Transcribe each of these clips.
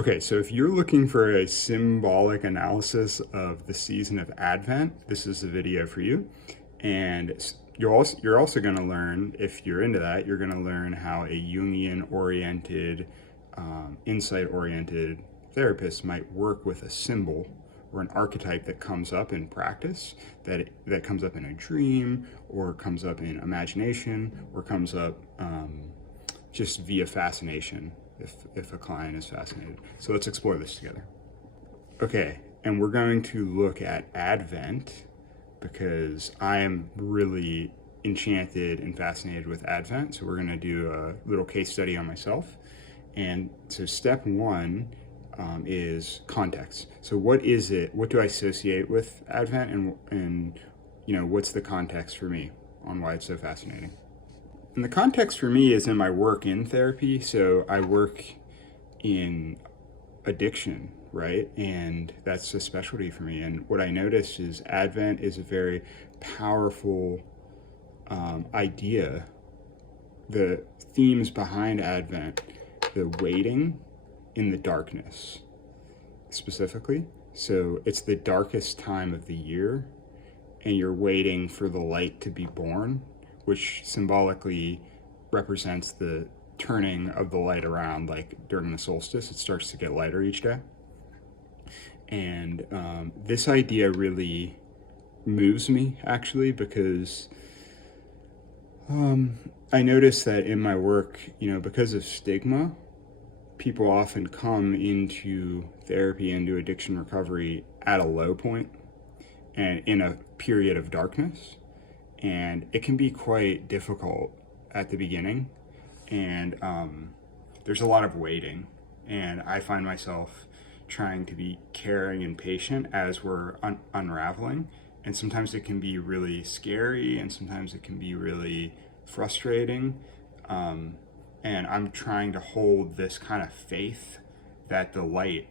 Okay, so if you're looking for a symbolic analysis of the season of Advent, this is the video for you. And you're also going to learn, if you're into that, you're going to learn how a Jungian oriented, insight oriented therapist might work with a symbol or an archetype that comes up in practice, that comes up in a dream, or comes up in imagination, or comes up just via fascination if a client is fascinated. So let's explore this together. Okay, and we're going to look at Advent because I am really enchanted and fascinated with Advent. So we're going to do a little case study on myself. And so step one is context. So what is it? What do I associate with Advent, and what's the context for me on why it's so fascinating? And the context for me is in my work in therapy. So I work in addiction, right? And that's a specialty for me. And what I noticed is Advent is a very powerful idea. The themes behind Advent, the waiting in the darkness specifically. So it's the darkest time of the year, and you're waiting for the light to be born, which symbolically represents the turning of the light around. Like during the solstice, it starts to get lighter each day. And this idea really moves me, actually, because I notice that in my work, because of stigma, people often come into therapy, into addiction recovery at a low point and in a period of darkness. And it can be quite difficult at the beginning. And there's a lot of waiting. And I find myself trying to be caring and patient as we're unraveling. And sometimes it can be really scary, and sometimes it can be really frustrating. And I'm trying to hold this kind of faith that the light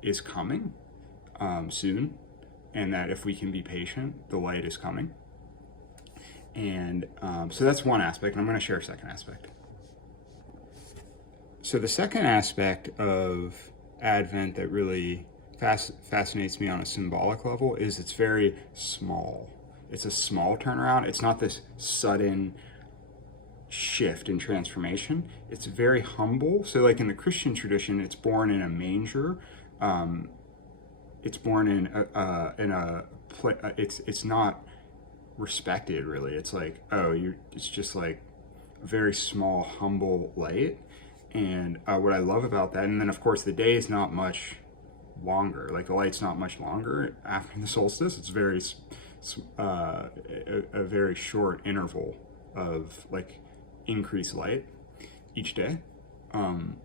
is coming soon, and that if we can be patient, the light is coming. And so that's one aspect, and I'm going to share a second aspect. So the second aspect of Advent that really fascinates me on a symbolic level is it's very small. It's a small turnaround. It's not this sudden shift and transformation. It's very humble. So like in the Christian tradition, it's born in a manger. It's born it's not respected really. It's like, it's just like a very small, humble light. And what I love about that, and then of course the day is not much longer. Like the light's not much longer after the solstice. It's very a very short interval of like increased light each day. And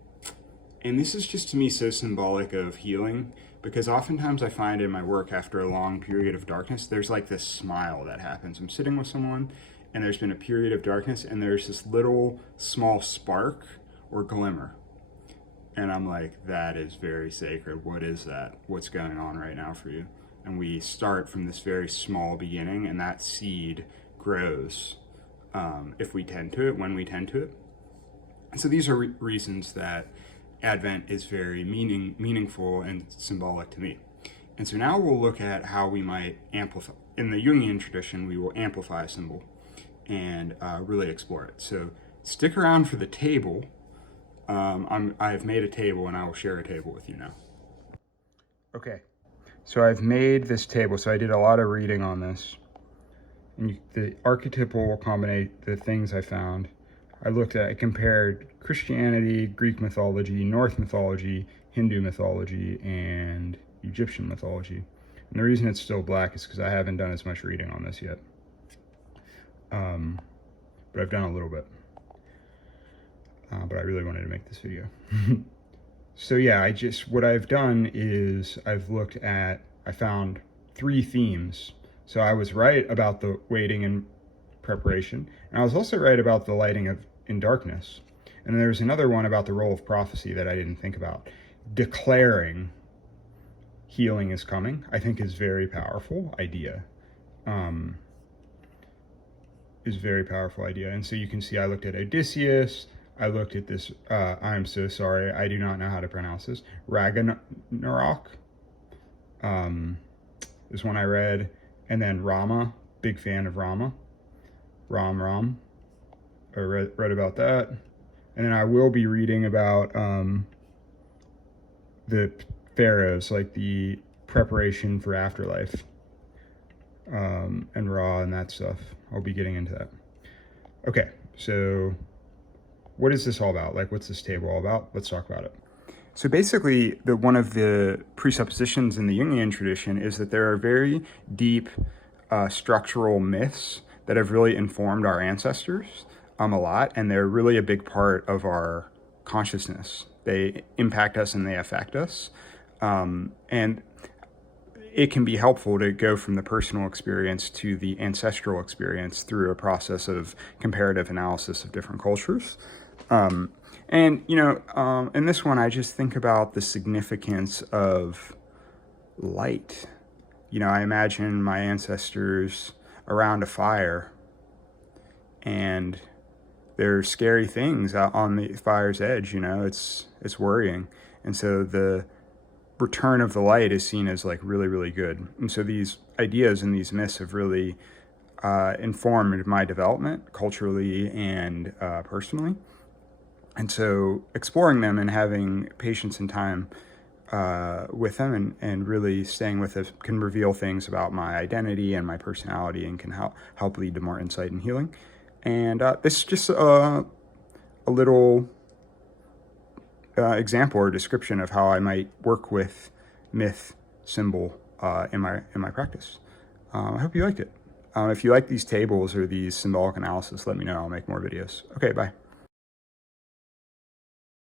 this is just to me so symbolic of healing, because oftentimes I find in my work after a long period of darkness, there's like this smile that happens. I'm sitting with someone and there's been a period of darkness and there's this little small spark or glimmer. And I'm like, that is very sacred. What is that? What's going on right now for you? And we start from this very small beginning, and that seed grows if we tend to it, when we tend to it. And so these are reasons that Advent is very meaningful and symbolic to me. And so now we'll look at how we might amplify. In the Jungian tradition, we will amplify a symbol and really explore it. So stick around for the table. I've made a table, and I will share a table with you now. Okay, so I've made this table. So I did a lot of reading on this. And the archetypal combination, the things I found, I compared Christianity, Greek mythology, Norse mythology, Hindu mythology, and Egyptian mythology. And the reason it's still black is because I haven't done as much reading on this yet. But I've done a little bit. But I really wanted to make this video. So yeah, what I've done is I found 3 themes. So I was right about the waiting and preparation, and I was also right about the lighting in darkness. And then there's another one about the role of prophecy that I didn't think about. Declaring healing is coming, I think, is very powerful idea. And so you can see I looked at Odysseus, I looked at this, I'm so sorry, I do not know how to pronounce this, Ragnarok, is one I read, and then Rama, big fan of Rama, Ram, I read about that, and then I will be reading about the pharaohs, like the preparation for afterlife, and Ra and that stuff. I'll be getting into that. Okay, so what is this all about? Like, what's this table all about? Let's talk about it. So basically, one of the presuppositions in the Jungian tradition is that there are very deep structural myths that have really informed our ancestors a lot, and they're really a big part of our consciousness. They impact us and they affect us. And it can be helpful to go from the personal experience to the ancestral experience through a process of comparative analysis of different cultures. And, you know, in this one, I just think about the significance of light. You know, I imagine my ancestors around a fire, and there's scary things out on the fire's edge, you know, it's worrying. And so the return of the light is seen as like really, really good. And so these ideas and these myths have really informed my development culturally and personally. And so exploring them and having patience and time with them and really staying with it can reveal things about my identity and my personality and can help lead to more insight and healing. And this is just a little example or description of how I might work with myth symbol in my practice. I hope you liked it. If you like these tables or these symbolic analysis, let me know. I'll make more videos. Okay, bye.